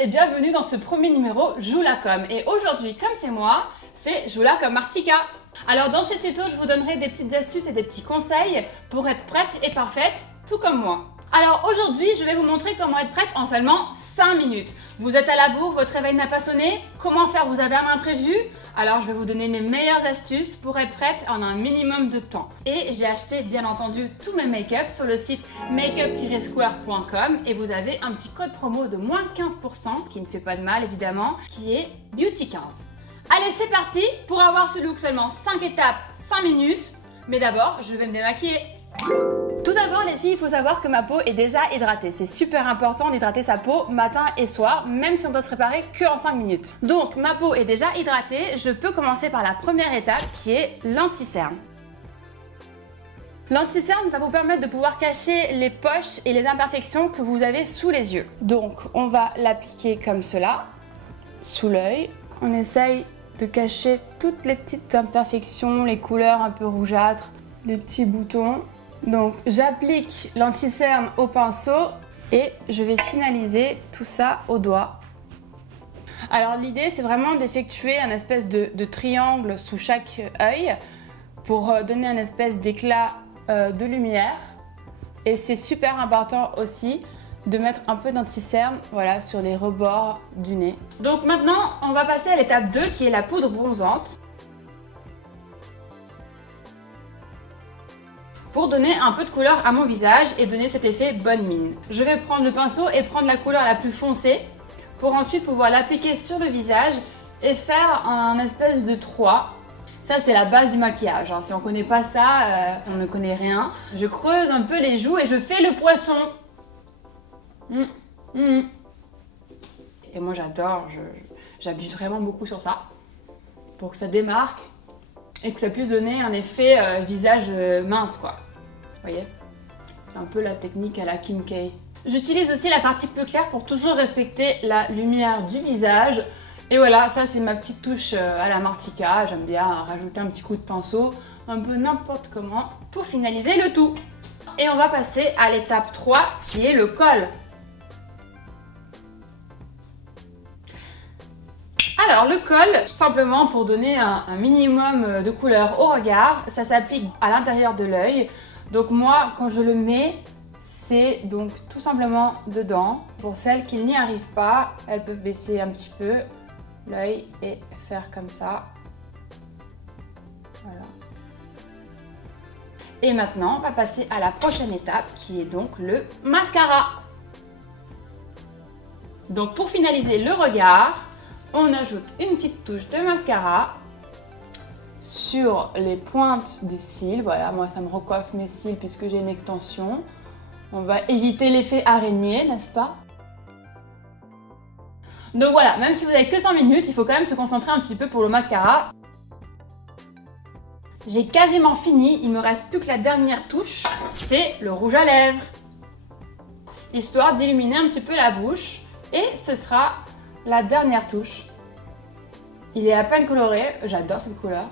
et bienvenue dans ce premier numéro Joue la com. Et aujourd'hui, comme c'est moi, c'est Joue la com Martika. Alors dans ce tuto, je vous donnerai des petites astuces et des petits conseils pour être prête et parfaite, tout comme moi. Alors aujourd'hui, je vais vous montrer comment être prête en seulement 5 minutes. Vous êtes à la bourre, votre réveil n'a pas sonné, comment faire, vous avez un imprévu? Alors je vais vous donner mes meilleures astuces pour être prête en un minimum de temps. Et j'ai acheté bien entendu tous mes make-up sur le site makeup-square.com et vous avez un petit code promo de moins 15% qui ne fait pas de mal évidemment, qui est Beauty15. Allez, c'est parti pour avoir ce look seulement 5 étapes, 5 minutes. Mais d'abord, je vais me démaquiller. Tout d'abord les filles, il faut savoir que ma peau est déjà hydratée. C'est super important d'hydrater sa peau matin et soir, même si on doit se préparer que en 5 minutes. Donc ma peau est déjà hydratée, je peux commencer par la première étape qui est l'anti-cerne. L'anti-cerne va vous permettre de pouvoir cacher les poches et les imperfections que vous avez sous les yeux. Donc on va l'appliquer comme cela, sous l'œil. On essaye de cacher toutes les petites imperfections, les couleurs un peu rougeâtres, les petits boutons. Donc j'applique l'anti-cerne au pinceau et je vais finaliser tout ça au doigt. Alors l'idée c'est vraiment d'effectuer un espèce de triangle sous chaque œil pour donner un espèce d'éclat de lumière. Et c'est super important aussi de mettre un peu d'anti-cerne, voilà, sur les rebords du nez. Donc maintenant on va passer à l'étape 2 qui est la poudre bronzante. Pour donner un peu de couleur à mon visage et donner cet effet bonne mine. Je vais prendre le pinceau et prendre la couleur la plus foncée pour ensuite pouvoir l'appliquer sur le visage et faire un espèce de 3. Ça c'est la base du maquillage, hein. Si on ne connaît pas ça, on ne connaît rien. Je creuse un peu les joues et je fais le poisson. Et moi j'adore, j'abuse vraiment beaucoup sur ça pour que ça démarque et que ça puisse donner un effet visage mince quoi. Vous voyez? C'est un peu la technique à la Kim K. J'utilise aussi la partie plus claire pour toujours respecter la lumière du visage. Et voilà, ça c'est ma petite touche à la Martika. J'aime bien rajouter un petit coup de pinceau, un peu n'importe comment, pour finaliser le tout. Et on va passer à l'étape 3 qui est le col. Alors le col, tout simplement pour donner un minimum de couleur au regard, ça s'applique à l'intérieur de l'œil. Donc moi quand je le mets, c'est donc tout simplement dedans. Pour celles qui n'y arrivent pas, elles peuvent baisser un petit peu l'œil et faire comme ça. Voilà. Et maintenant on va passer à la prochaine étape qui est donc le mascara. Donc pour finaliser le regard, on ajoute une petite touche de mascara sur les pointes des cils. Voilà, moi ça me recoiffe mes cils puisque j'ai une extension. On va éviter l'effet araignée, n'est-ce pas? Donc voilà, même si vous n'avez que 5 minutes, il faut quand même se concentrer un petit peu pour le mascara. J'ai quasiment fini, il me reste plus que la dernière touche, c'est le rouge à lèvres. Histoire d'illuminer un petit peu la bouche. Et ce sera la dernière touche. Il est à peine coloré, j'adore cette couleur.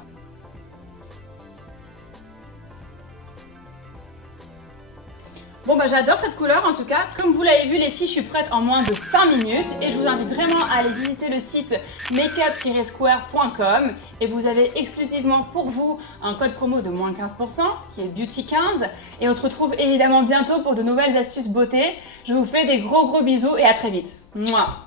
Bon bah j'adore cette couleur en tout cas. Comme vous l'avez vu les filles, je suis prête en moins de 5 minutes et je vous invite vraiment à aller visiter le site makeup-square.com et vous avez exclusivement pour vous un code promo de moins 15% qui est Beauty15 et on se retrouve évidemment bientôt pour de nouvelles astuces beauté. Je vous fais des gros bisous et à très vite. Mouah.